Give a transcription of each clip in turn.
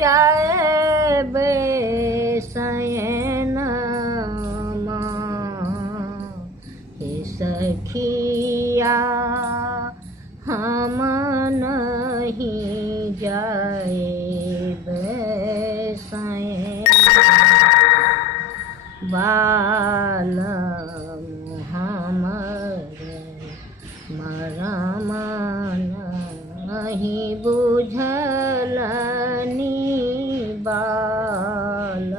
जाए बेसैन हे सखिया हम नहीं जाए बेसैन बालम हमरे मरम नहीं बुझलनी बालम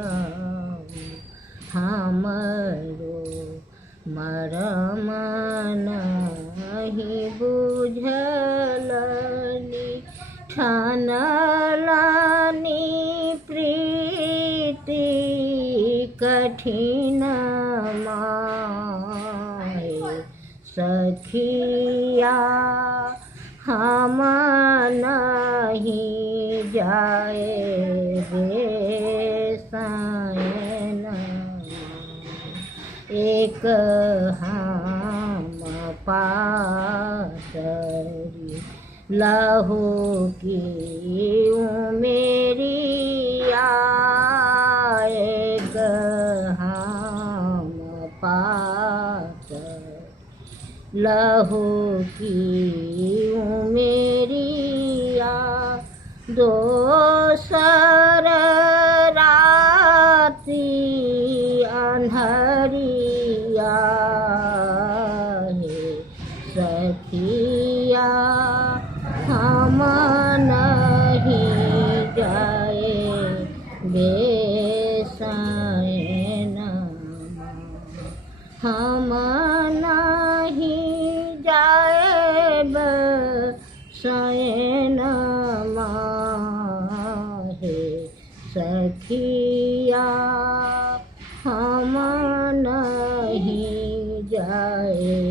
हमरो मरम नहीं बुझलनी ठानलनी प्रीति कठिन माय सखिया हम नहीं जाए बेसैन एक हम पातरी लहू की मेरी एक हम पात लहू की मेरिया दोसर राती अन्हरिया हे सखिया हम नहीं जाए बेसैन हम नहीं जाए बेसैन हे सखिया हम नहीं जाए